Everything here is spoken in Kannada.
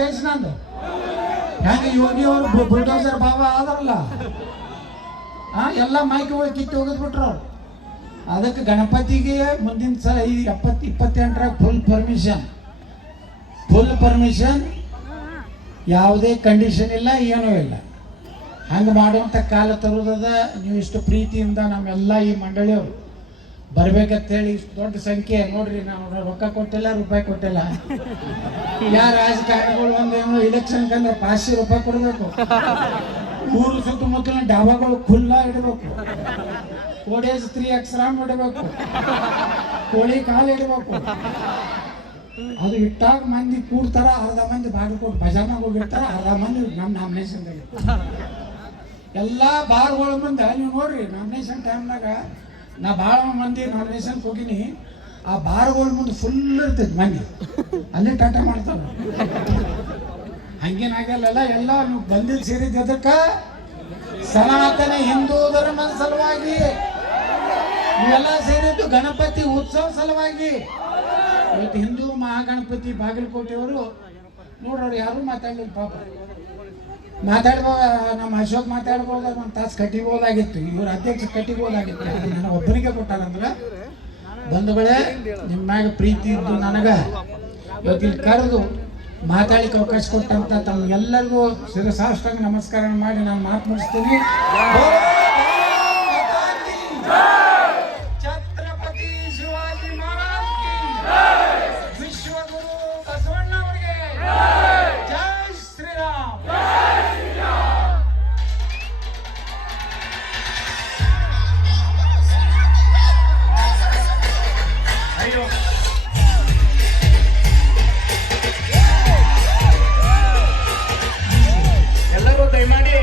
ದೇಶ ನಂದು ಹೆಂಗೆ ಯೋಗಿ ಅವರು ಬುಲ್ಡೋಸರ್ ಬಾಬಾ ಆದ್ರಲ್ಲ ಎಲ್ಲ ಮೈಕ್ಗಳು ಕಿತ್ತು ಹೋಗಿದ್ಬಿಟ್ರು ಅವ್ರು. ಅದಕ್ಕೆ ಗಣಪತಿಗೆ ಮುಂದಿನ ಸಲ ಈ 28 ಫುಲ್ ಪರ್ಮಿಷನ್, ಯಾವುದೇ ಕಂಡೀಷನ್ ಇಲ್ಲ, ಏನೂ ಇಲ್ಲ. ಹಂಗೆ ಮಾಡುವಂಥ ಕಾಲ ತರುವುದ. ನೀವು ಇಷ್ಟು ಪ್ರೀತಿಯಿಂದ ನಮ್ಮೆಲ್ಲ ಈ ಮಂಡಳಿಯವರು ಬರ್ಬೇಕಂತೇಳಿ ಇಷ್ಟು ದೊಡ್ಡ ಸಂಖ್ಯೆ ನೋಡ್ರಿ. ನಾವು ರೊಕ್ಕ ಕೊಟ್ಟಿಲ್ಲ, ರೂಪಾಯಿ ಕೊಟ್ಟಿಲ್ಲ. ಯಾರ ರಾಜಕಾರಣಿಗಳು ಒಂದೇನು ಇಲೆಕ್ಷನ್ ಕಂದ್ರೆ 500 ರೂಪಾಯಿ ಕೊಡಬೇಕು. ಊರು ಸುತ್ತಮುತ್ತಲಿನ ಡಾಬಾಗಳು ಖುಲ್ಲಾ ಇಡಬೇಕು, ಕೋಡೇಜ್ 3x ರಾಮ್ ಇಡಬೇಕು, ಕೋಳಿ ಕಾಲು ಇಡಬೇಕು. ಅದು ಇಟ್ಟಾಗ ಮಂದಿ ಕೂಡ್ತಾರ, ಅರ್ಧ ಮಂದಿ ಬಾಗಿಲು ಭಜನಾಗ ಹೋಗಿರ್ತಾರ, ಅರ್ಧ ಮಂದಿ ನಮ್ಮ ನಾಮಿನೇಷನ್ದಾಗ ಎಲ್ಲ ಬಾರ್ಗಳ ಮುಂದೆ. ನೀವು ನೋಡ್ರಿ ನಾಮಿನೇಷನ್ ಟೈಮ್ನಾಗ ನಾ ಭಾಳ ಮಂದಿ ನಾಮಿನೇಷನ್ ಹೋಗಿನಿ, ಆ ಬಾರ್ಗಳ ಮುಂದೆ ಫುಲ್ ಇರ್ತೈತಿ ಮಂದಿ, ಅಲ್ಲಿ ಟಾಟ ಮಾಡ್ತಾವ. ಹಂಗೇನಾಗಲ್ಲ. ಎಲ್ಲ ನೀವು ಬಂದಿದ್ದು ಸೇರಿದ್ದು ಅದಕ್ಕೆ ಸನಾತನ ಹಿಂದೂ ಧರ್ಮದ ಸಲುವಾಗಿ, ನೀವೆಲ್ಲ ಸೇರಿದ್ದು ಗಣಪತಿ ಉತ್ಸವ ಸಲುವಾಗಿ. ಇವತ್ತು ಹಿಂದೂ ಮಹಾಗಣಪತಿ ಬಾಗಲಕೋಟೆಯವರು ನೋಡ್ರಿ ಯಾರು ಮಾತಾಡಲಿಲ್ಲ ಪಾಪ. ನಮ್ಮ ಅಶೋಕ್ ಮಾತಾಡ್ಬೋದ, ಒಂದು ತಾಸು ಕಟ್ಟಿಬೋದಾಗಿತ್ತು, ಇವ್ರ ಅಧ್ಯಕ್ಷ ಕಟ್ಟಿಬೋದಾಗಿತ್ತು. ನನಗೆ ಒಬ್ಬನಿಗೆ ಕೊಟ್ಟಾರಂದ್ರೆ ಬಂಧುಗಳೇ, ನಿಮ್ಮ ಮ್ಯಾಗ ಪ್ರೀತಿ ಇದ್ದು ನನಗೆ ಇವತ್ತಿಲ್ಲಿ ಕರೆದು ಮಾತಾಡಲಿಕ್ಕೆ ಅವಕಾಶ ಕೊಟ್ಟಂತ ತಮ್ಗೆಲ್ಲರಿಗೂ ಶಿರಸಾಷ್ಟಾಂಗ ನಮಸ್ಕಾರ ಮಾಡಿ ನಾನು ಮಾತು ಮುಗಿಸ್ತೀನಿ. ಛತ್ರಪತಿ ಶಿವಾಜಿ ಮಹಾರಾಜ್, ವಿಶ್ವಗುರು ಬಸವಣ್ಣ ಅವರಿಗೆ ಜೈ ಶ್ರೀರಾಮ್. ಎಲ್ಲರೂ ದಯಮಾಡಿ